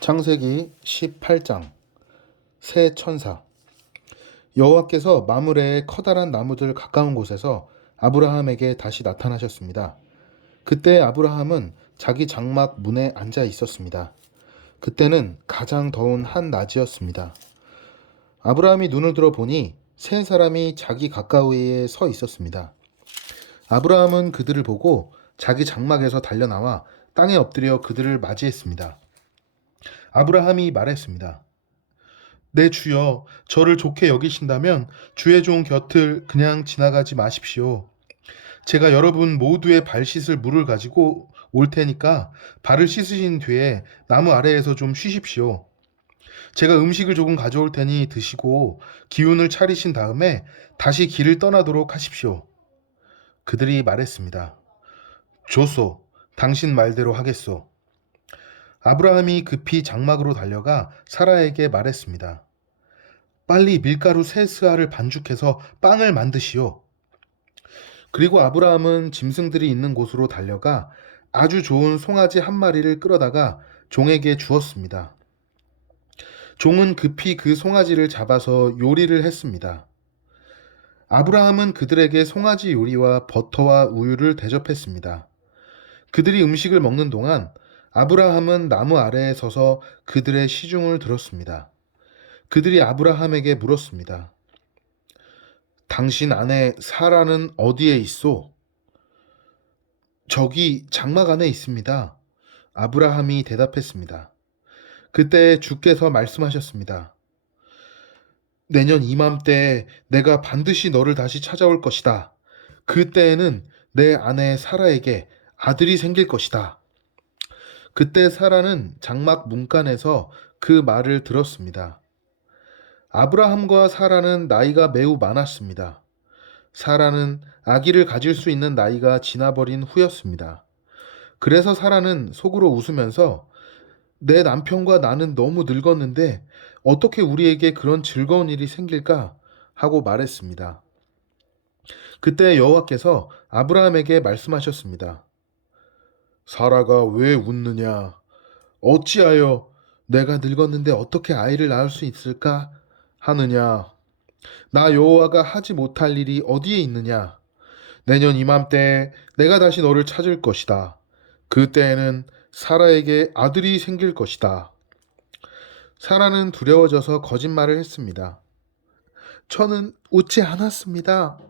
창세기 18장 새 천사. 여호와께서 마므레의 커다란 나무들 가까운 곳에서 아브라함에게 다시 나타나셨습니다. 그때 아브라함은 자기 장막 문에 앉아 있었습니다. 그때는 가장 더운 한 낮이었습니다. 아브라함이 눈을 들어 보니 세 사람이 자기 가까이에 서 있었습니다. 아브라함은 그들을 보고 자기 장막에서 달려나와 땅에 엎드려 그들을 맞이했습니다. 아브라함이 말했습니다. 내 주여, 저를 좋게 여기신다면 주의 종 곁을 그냥 지나가지 마십시오. 제가 여러분 모두의 발 씻을 물을 가지고 올 테니까 발을 씻으신 뒤에 나무 아래에서 좀 쉬십시오. 제가 음식을 조금 가져올 테니 드시고 기운을 차리신 다음에 다시 길을 떠나도록 하십시오. 그들이 말했습니다. 좋소, 당신 말대로 하겠소. 아브라함이 급히 장막으로 달려가 사라에게 말했습니다. 빨리 밀가루 세 스아를 반죽해서 빵을 만드시오. 그리고 아브라함은 짐승들이 있는 곳으로 달려가 아주 좋은 송아지 한 마리를 끌어다가 종에게 주었습니다. 종은 급히 그 송아지를 잡아서 요리를 했습니다. 아브라함은 그들에게 송아지 요리와 버터와 우유를 대접했습니다. 그들이 음식을 먹는 동안 아브라함은 나무 아래에 서서 그들의 시중을 들었습니다. 그들이 아브라함에게 물었습니다. 당신 아내 사라는 어디에 있소? 저기 장막 안에 있습니다. 아브라함이 대답했습니다. 그때 주께서 말씀하셨습니다. 내년 이맘때에 내가 반드시 너를 다시 찾아올 것이다. 그때에는 내 아내 사라에게 아들이 생길 것이다. 그때 사라는 장막 문간에서 그 말을 들었습니다. 아브라함과 사라는 나이가 매우 많았습니다. 사라는 아기를 가질 수 있는 나이가 지나버린 후였습니다. 그래서 사라는 속으로 웃으면서 내 남편과 나는 너무 늙었는데 어떻게 우리에게 그런 즐거운 일이 생길까? 하고 말했습니다. 그때 여호와께서 아브라함에게 말씀하셨습니다. 사라가 왜 웃느냐? 어찌하여 내가 늙었는데 어떻게 아이를 낳을 수 있을까? 하느냐? 나 여호와가 하지 못할 일이 어디에 있느냐? 내년 이맘때에 내가 다시 너를 찾을 것이다. 그때에는 사라에게 아들이 생길 것이다. 사라는 두려워져서 거짓말을 했습니다. 저는 웃지 않았습니다.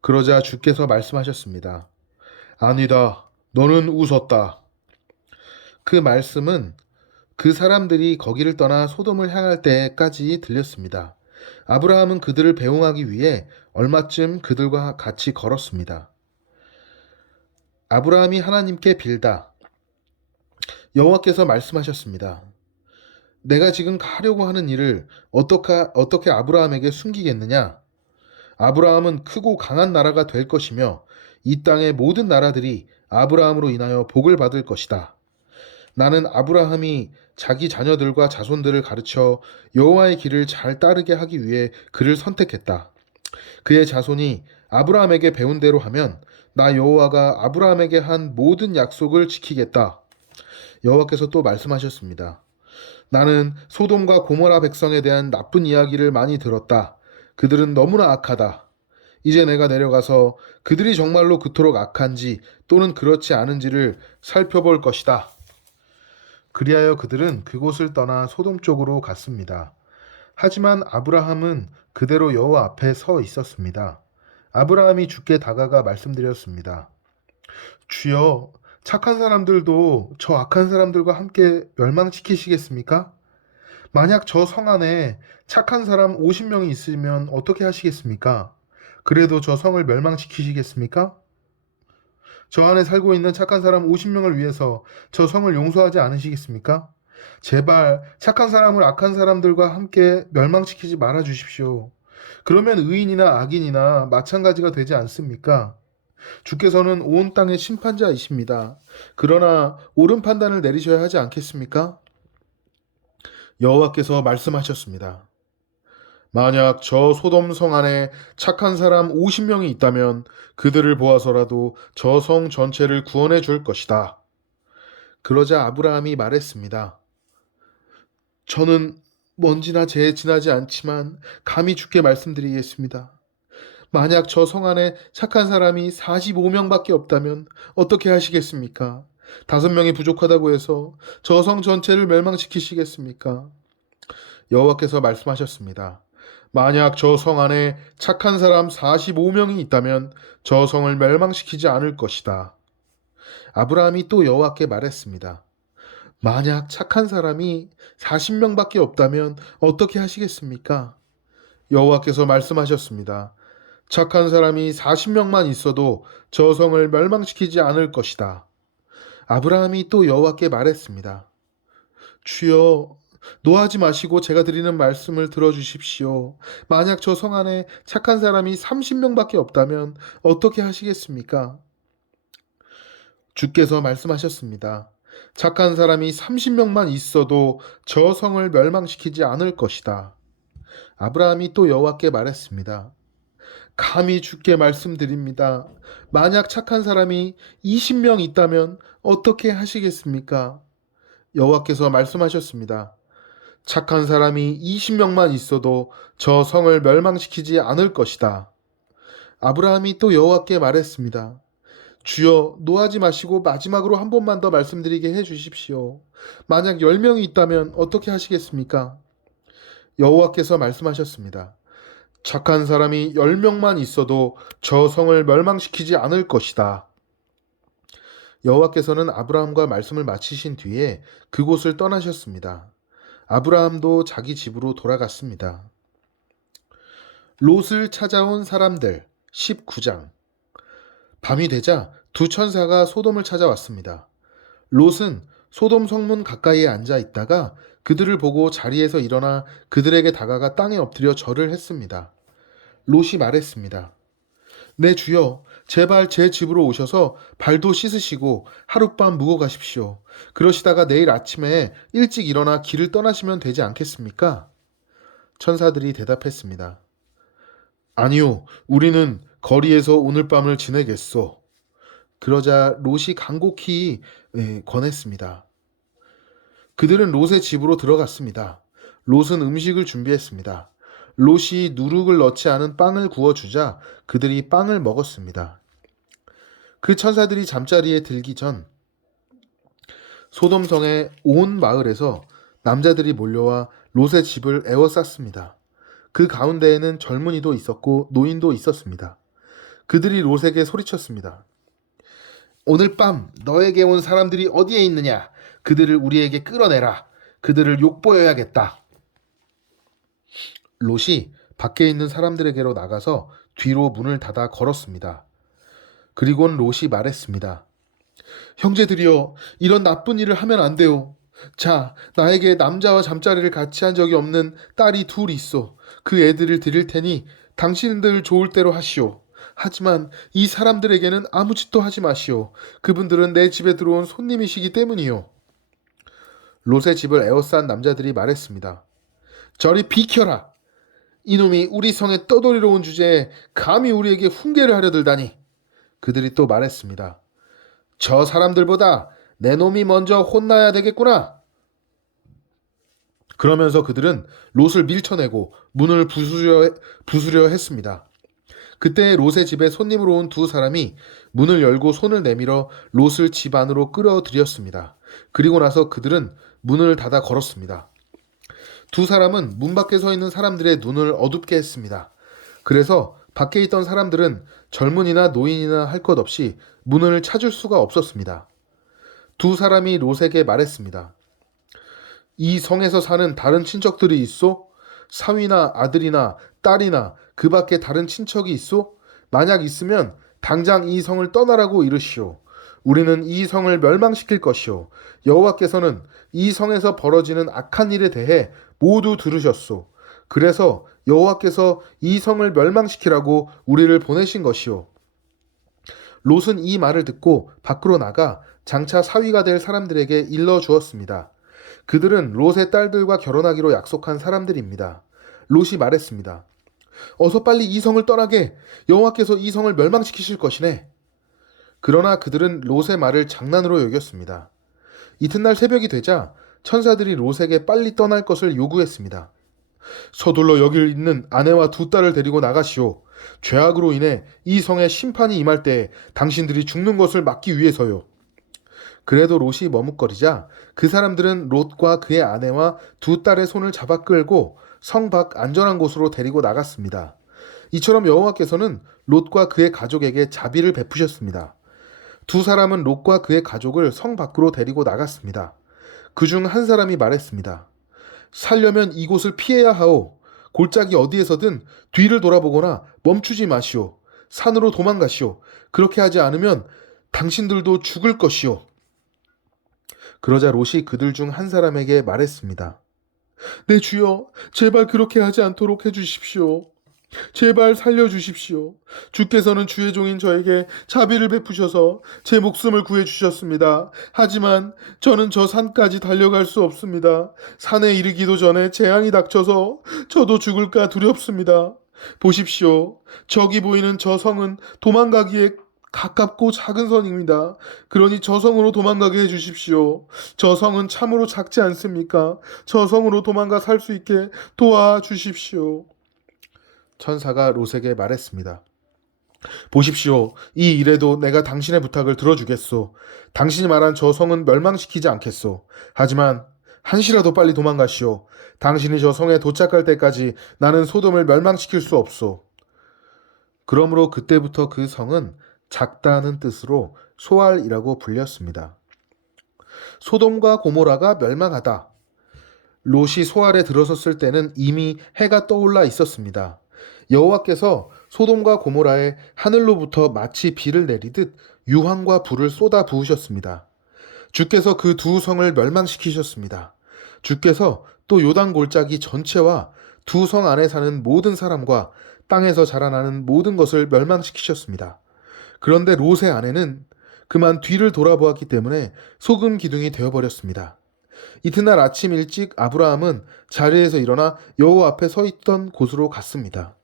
그러자 주께서 말씀하셨습니다. 아니다. 너는 웃었다. 그 말씀은 그 사람들이 거기를 떠나 소돔을 향할 때까지 들렸습니다. 아브라함은 그들을 배웅하기 위해 얼마쯤 그들과 같이 걸었습니다. 아브라함이 하나님께 빌다. 여호와께서 말씀하셨습니다. 내가 지금 하려고 하는 일을 어떻게 아브라함에게 숨기겠느냐? 아브라함은 크고 강한 나라가 될 것이며 이 땅의 모든 나라들이 아브라함으로 인하여 복을 받을 것이다. 나는 아브라함이 자기 자녀들과 자손들을 가르쳐 여호와의 길을 잘 따르게 하기 위해 그를 선택했다. 그의 자손이 아브라함에게 배운 대로 하면 나 여호와가 아브라함에게 한 모든 약속을 지키겠다. 여호와께서 또 말씀하셨습니다. 나는 소돔과 고모라 백성에 대한 나쁜 이야기를 많이 들었다. 그들은 너무나 악하다. 이제 내가 내려가서 그들이 정말로 그토록 악한지 또는 그렇지 않은지를 살펴볼 것이다. 그리하여 그들은 그곳을 떠나 소돔 쪽으로 갔습니다. 하지만 아브라함은 그대로 여호와 앞에 서 있었습니다. 아브라함이 주께 다가가 말씀드렸습니다. 주여, 착한 사람들도 저 악한 사람들과 함께 멸망시키시겠습니까? 만약 저 성 안에 착한 사람 50명이 있으면 어떻게 하시겠습니까? 그래도 저 성을 멸망시키시겠습니까? 저 안에 살고 있는 착한 사람 50명을 위해서 저 성을 용서하지 않으시겠습니까? 제발 착한 사람을 악한 사람들과 함께 멸망시키지 말아 주십시오. 그러면 의인이나 악인이나 마찬가지가 되지 않습니까? 주께서는 온 땅의 심판자이십니다. 그러나 옳은 판단을 내리셔야 하지 않겠습니까? 여호와께서 말씀하셨습니다. 만약 저 소돔 성 안에 착한 사람 50명이 있다면 그들을 보아서라도 저 성 전체를 구원해 줄 것이다. 그러자 아브라함이 말했습니다. 저는 먼지나 재에 지나지 않지만 감히 주께 말씀드리겠습니다. 만약 저 성 안에 착한 사람이 45명밖에 없다면 어떻게 하시겠습니까? 5명이 부족하다고 해서 저 성 전체를 멸망시키시겠습니까? 여호와께서 말씀하셨습니다. 만약 저 성 안에 착한 사람 45명이 있다면 저 성을 멸망시키지 않을 것이다. 아브라함이 또 여호와께 말했습니다. 만약 착한 사람이 40명밖에 없다면 어떻게 하시겠습니까? 여호와께서 말씀하셨습니다. 착한 사람이 40명만 있어도 저 성을 멸망시키지 않을 것이다. 아브라함이 또 여호와께 말했습니다. 주여, 노하지 마시고 제가 드리는 말씀을 들어주십시오. 만약 저 성 안에 착한 사람이 30명밖에 없다면 어떻게 하시겠습니까? 주께서 말씀하셨습니다. 착한 사람이 30명만 있어도 저 성을 멸망시키지 않을 것이다. 아브라함이 또 여호와께 말했습니다. 감히 주께 말씀드립니다. 만약 착한 사람이 20명 있다면 어떻게 하시겠습니까? 여호와께서 말씀하셨습니다. 착한 사람이 20명만 있어도 저 성을 멸망시키지 않을 것이다. 아브라함이 또 여호와께 말했습니다. 주여, 노하지 마시고 마지막으로 한 번만 더 말씀드리게 해 주십시오. 만약 10명이 있다면 어떻게 하시겠습니까? 여호와께서 말씀하셨습니다. 착한 사람이 10명만 있어도 저 성을 멸망시키지 않을 것이다. 여호와께서는 아브라함과 말씀을 마치신 뒤에 그곳을 떠나셨습니다. 아브라함도 자기 집으로 돌아갔습니다. 롯을 찾아온 사람들 19장. 밤이 되자 두 천사가 소돔을 찾아왔습니다. 롯은 소돔 성문 가까이에 앉아 있다가 그들을 보고 자리에서 일어나 그들에게 다가가 땅에 엎드려 절을 했습니다. 롯이 말했습니다. 내 주여, 제발 제 집으로 오셔서 발도 씻으시고 하룻밤 묵어 가십시오. 그러시다가 내일 아침에 일찍 일어나 길을 떠나시면 되지 않겠습니까? 천사들이 대답했습니다. 아니요, 우리는 거리에서 오늘 밤을 지내겠소. 그러자 롯이 간곡히 권했습니다. 그들은 롯의 집으로 들어갔습니다. 롯은 음식을 준비했습니다. 롯이 누룩을 넣지 않은 빵을 구워주자 그들이 빵을 먹었습니다. 그 천사들이 잠자리에 들기 전 소돔성의 온 마을에서 남자들이 몰려와 롯의 집을 에워쌌습니다. 그 가운데에는 젊은이도 있었고 노인도 있었습니다. 그들이 롯에게 소리쳤습니다. 오늘 밤 너에게 온 사람들이 어디에 있느냐? 그들을 우리에게 끌어내라. 그들을 욕보여야겠다. 롯이 밖에 있는 사람들에게로 나가서 뒤로 문을 닫아 걸었습니다. 그리고는 롯이 말했습니다. 형제들이여, 이런 나쁜 일을 하면 안 돼요. 자, 나에게 남자와 잠자리를 같이 한 적이 없는 딸이 둘 있어. 그 애들을 드릴 테니 당신들 좋을 대로 하시오. 하지만 이 사람들에게는 아무 짓도 하지 마시오. 그분들은 내 집에 들어온 손님이시기 때문이요. 롯의 집을 에워싼 남자들이 말했습니다. 저리 비켜라. 이놈이 우리 성에 떠돌이러 온 주제에 감히 우리에게 훈계를 하려 들다니. 그들이 또 말했습니다. 저 사람들보다 내 놈이 먼저 혼나야 되겠구나. 그러면서 그들은 롯을 밀쳐내고 문을 부수려 했습니다. 그때 롯의 집에 손님으로 온 두 사람이 문을 열고 손을 내밀어 롯을 집 안으로 끌어들였습니다. 그리고 나서 그들은 문을 닫아 걸었습니다. 두 사람은 문 밖에 서 있는 사람들의 눈을 어둡게 했습니다. 그래서 밖에 있던 사람들은 젊은이나 노인이나 할 것 없이 문을 찾을 수가 없었습니다. 두 사람이 롯에게 말했습니다. 이 성에서 사는 다른 친척들이 있소? 사위나 아들이나 딸이나 그 밖에 다른 친척이 있소? 만약 있으면 당장 이 성을 떠나라고 이르시오. 우리는 이 성을 멸망시킬 것이오. 여호와께서는 이 성에서 벌어지는 악한 일에 대해 모두 들으셨소. 그래서 여호와께서 이 성을 멸망시키라고 우리를 보내신 것이오. 롯은 이 말을 듣고 밖으로 나가 장차 사위가 될 사람들에게 일러 주었습니다. 그들은 롯의 딸들과 결혼하기로 약속한 사람들입니다. 롯이 말했습니다. 어서 빨리 이 성을 떠나게. 여호와께서 이 성을 멸망시키실 것이네. 그러나 그들은 롯의 말을 장난으로 여겼습니다. 이튿날 새벽이 되자 천사들이 롯에게 빨리 떠날 것을 요구했습니다. 서둘러 여기 있는 아내와 두 딸을 데리고 나가시오. 죄악으로 인해 이 성에 심판이 임할 때에 당신들이 죽는 것을 막기 위해서요. 그래도 롯이 머뭇거리자 그 사람들은 롯과 그의 아내와 두 딸의 손을 잡아 끌고 성 밖 안전한 곳으로 데리고 나갔습니다. 이처럼 여호와께서는 롯과 그의 가족에게 자비를 베푸셨습니다. 두 사람은 롯과 그의 가족을 성 밖으로 데리고 나갔습니다. 그중 한 사람이 말했습니다. 살려면 이곳을 피해야 하오. 골짜기 어디에서든 뒤를 돌아보거나 멈추지 마시오. 산으로 도망가시오. 그렇게 하지 않으면 당신들도 죽을 것이오. 그러자 롯이 그들 중 한 사람에게 말했습니다. 내 주여, 제발 그렇게 하지 않도록 해주십시오. 제발 살려주십시오. 주께서는 주의 종인 저에게 자비를 베푸셔서 제 목숨을 구해주셨습니다. 하지만 저는 저 산까지 달려갈 수 없습니다. 산에 이르기도 전에 재앙이 닥쳐서 저도 죽을까 두렵습니다. 보십시오. 저기 보이는 저 성은 도망가기에 가깝고 작은 성입니다. 그러니 저 성으로 도망가게 해주십시오. 저 성은 참으로 작지 않습니까? 저 성으로 도망가 살 수 있게 도와주십시오. 천사가 롯에게 말했습니다. 보십시오. 이 일에도 내가 당신의 부탁을 들어주겠소. 당신이 말한 저 성은 멸망시키지 않겠소. 하지만 한시라도 빨리 도망가시오. 당신이 저 성에 도착할 때까지 나는 소돔을 멸망시킬 수 없소. 그러므로 그때부터 그 성은 작다는 뜻으로 소알이라고 불렸습니다. 소돔과 고모라가 멸망하다. 롯이 소알에 들어섰을 때는 이미 해가 떠올라 있었습니다. 여호와께서 소돔과 고모라에 하늘로부터 마치 비를 내리듯 유황과 불을 쏟아 부으셨습니다. 주께서 그 두 성을 멸망시키셨습니다. 주께서 또 요단 골짜기 전체와 두 성 안에 사는 모든 사람과 땅에서 자라나는 모든 것을 멸망시키셨습니다. 그런데 롯의 아내는 그만 뒤를 돌아보았기 때문에 소금 기둥이 되어버렸습니다. 이튿날 아침 일찍 아브라함은 자리에서 일어나 여호와 앞에 서 있던 곳으로 갔습니다.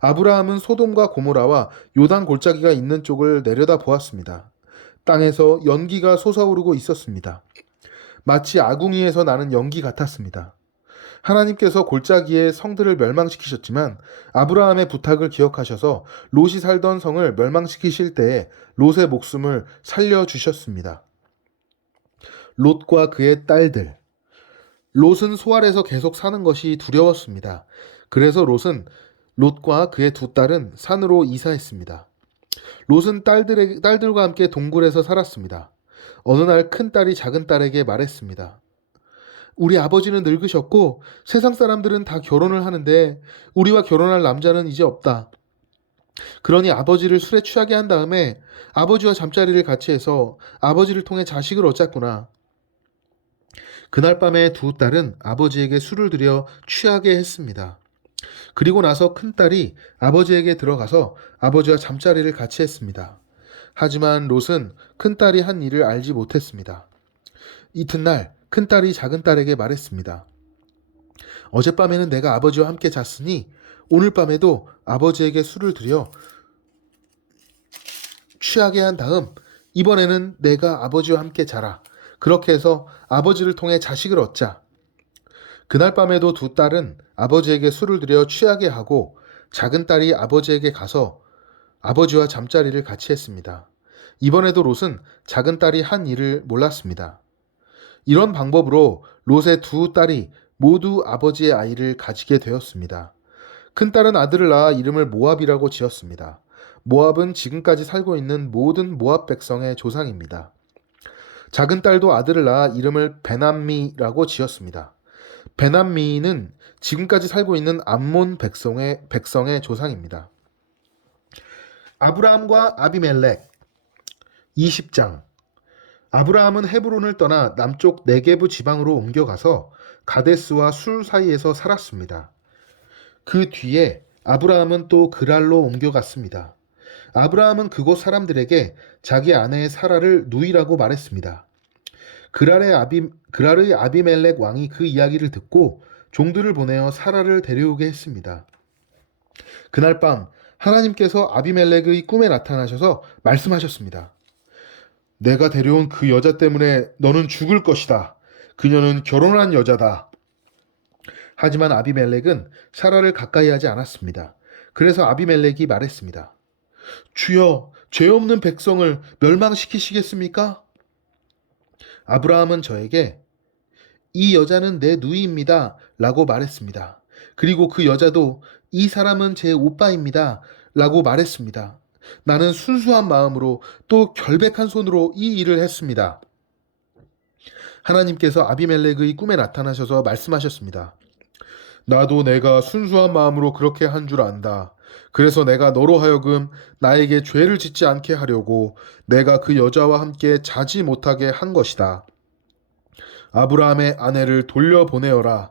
아브라함은 소돔과 고모라와 요단 골짜기가 있는 쪽을 내려다 보았습니다. 땅에서 연기가 솟아오르고 있었습니다. 마치 아궁이에서 나는 연기 같았습니다. 하나님께서 골짜기의 성들을 멸망시키셨지만 아브라함의 부탁을 기억하셔서 롯이 살던 성을 멸망시키실 때에 롯의 목숨을 살려주셨습니다. 롯과 그의 딸들. 롯은 소알에서 계속 사는 것이 두려웠습니다. 그래서 롯과 그의 두 딸은 산으로 이사했습니다. 롯은 딸들과 함께 동굴에서 살았습니다. 어느 날 큰 딸이 작은 딸에게 말했습니다. 우리 아버지는 늙으셨고 세상 사람들은 다 결혼을 하는데 우리와 결혼할 남자는 이제 없다. 그러니 아버지를 술에 취하게 한 다음에 아버지와 잠자리를 같이 해서 아버지를 통해 자식을 얻었구나. 그날 밤에 두 딸은 아버지에게 술을 들여 취하게 했습니다. 그리고 나서 큰딸이 아버지에게 들어가서 아버지와 잠자리를 같이 했습니다. 하지만 롯은 큰딸이 한 일을 알지 못했습니다. 이튿날 큰딸이 작은딸에게 말했습니다. 어젯밤에는 내가 아버지와 함께 잤으니 오늘 밤에도 아버지에게 술을 들여 취하게 한 다음 이번에는 내가 아버지와 함께 자라. 그렇게 해서 아버지를 통해 자식을 얻자. 그날 밤에도 두 딸은 아버지에게 술을 들여 취하게 하고 작은 딸이 아버지에게 가서 아버지와 잠자리를 같이 했습니다. 이번에도 롯은 작은 딸이 한 일을 몰랐습니다. 이런 방법으로 롯의 두 딸이 모두 아버지의 아이를 가지게 되었습니다. 큰 딸은 아들을 낳아 이름을 모압이라고 지었습니다. 모압은 지금까지 살고 있는 모든 모압 백성의 조상입니다. 작은 딸도 아들을 낳아 이름을 베남미라고 지었습니다. 베남미는 지금까지 살고 있는 암몬 백성의 조상입니다. 아브라함과 아비멜렉 20장. 아브라함은 헤브론을 떠나 남쪽 네게브 지방으로 옮겨가서 가데스와 술 사이에서 살았습니다. 그 뒤에 아브라함은 또 그랄로 옮겨갔습니다. 아브라함은 그곳 사람들에게 자기 아내 사라를 누이라고 말했습니다. 그랄의 아비멜렉 왕이 그 이야기를 듣고 종들을 보내어 사라를 데려오게 했습니다. 그날 밤 하나님께서 아비멜렉의 꿈에 나타나셔서 말씀하셨습니다. 내가 데려온 그 여자 때문에 너는 죽을 것이다. 그녀는 결혼한 여자다. 하지만 아비멜렉은 사라를 가까이 하지 않았습니다. 그래서 아비멜렉이 말했습니다. 주여, 죄 없는 백성을 멸망시키시겠습니까? 아브라함은 저에게 이 여자는 내 누이입니다. 라고 말했습니다. 그리고 그 여자도 이 사람은 제 오빠입니다. 라고 말했습니다. 나는 순수한 마음으로 또 결백한 손으로 이 일을 했습니다. 하나님께서 아비멜렉의 꿈에 나타나셔서 말씀하셨습니다. 나도 내가 순수한 마음으로 그렇게 한 줄 안다. 그래서 내가 너로 하여금 나에게 죄를 짓지 않게 하려고 내가 그 여자와 함께 자지 못하게 한 것이다. 아브라함의 아내를 돌려보내어라.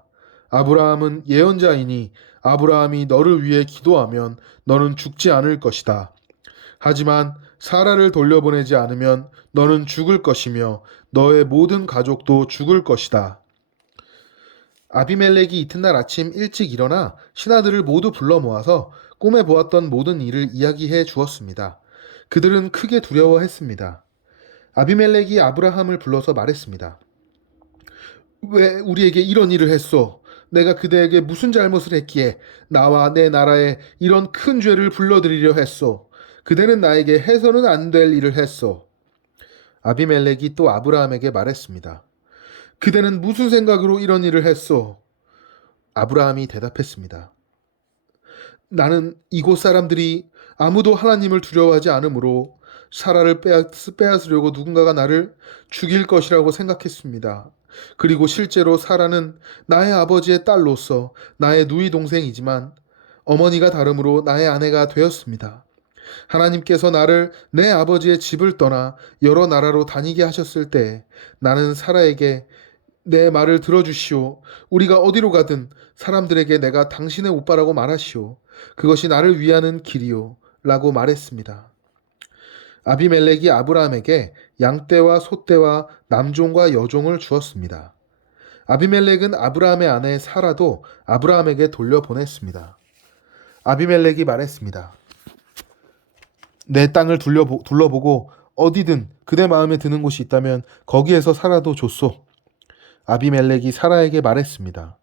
아브라함은 예언자이니 아브라함이 너를 위해 기도하면 너는 죽지 않을 것이다. 하지만 사라를 돌려보내지 않으면 너는 죽을 것이며 너의 모든 가족도 죽을 것이다. 아비멜렉이 이튿날 아침 일찍 일어나 신하들을 모두 불러 모아서 꿈에 보았던 모든 일을 이야기해 주었습니다. 그들은 크게 두려워했습니다. 아비멜렉이 아브라함을 불러서 말했습니다. 왜 우리에게 이런 일을 했소? 내가 그대에게 무슨 잘못을 했기에 나와 내 나라에 이런 큰 죄를 불러들이려 했소? 그대는 나에게 해서는 안 될 일을 했소. 아비멜렉이 또 아브라함에게 말했습니다. 그대는 무슨 생각으로 이런 일을 했소? 아브라함이 대답했습니다. 나는 이곳 사람들이 아무도 하나님을 두려워하지 않으므로 사라를 빼앗으려고 누군가가 나를 죽일 것이라고 생각했습니다. 그리고 실제로 사라는 나의 아버지의 딸로서 나의 누이 동생이지만 어머니가 다름으로 나의 아내가 되었습니다. 하나님께서 나를 내 아버지의 집을 떠나 여러 나라로 다니게 하셨을 때 나는 사라에게 내 말을 들어주시오. 우리가 어디로 가든 사람들에게 내가 당신의 오빠라고 말하시오. 그것이 나를 위하는 길이오. 라고 말했습니다. 아비멜렉이 아브라함에게 양떼와 소떼와 남종과 여종을 주었습니다. 아비멜렉은 아브라함의 아내 사라도 아브라함에게 돌려보냈습니다. 아비멜렉이 말했습니다. 내 땅을 둘러보고 어디든 그대 마음에 드는 곳이 있다면 거기에서 살아도 좋소. 아비멜렉이 사라에게 말했습니다.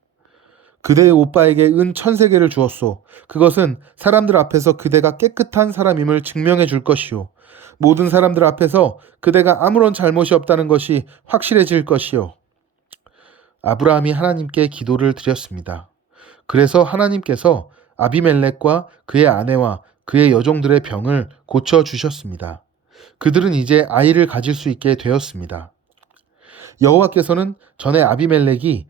그대의 오빠에게 은 1000세겔을 주었소. 그것은 사람들 앞에서 그대가 깨끗한 사람임을 증명해 줄 것이요. 모든 사람들 앞에서 그대가 아무런 잘못이 없다는 것이 확실해질 것이요. 아브라함이 하나님께 기도를 드렸습니다. 그래서 하나님께서 아비멜렉과 그의 아내와 그의 여종들의 병을 고쳐주셨습니다. 그들은 이제 아이를 가질 수 있게 되었습니다. 여호와께서는 전에 아비멜렉이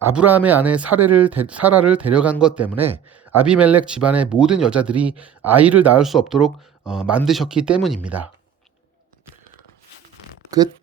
아브라함의 아내 사라를 데려간 것 때문에 아비멜렉 집안의 모든 여자들이 아이를 낳을 수 없도록 만드셨기 때문입니다. 끝.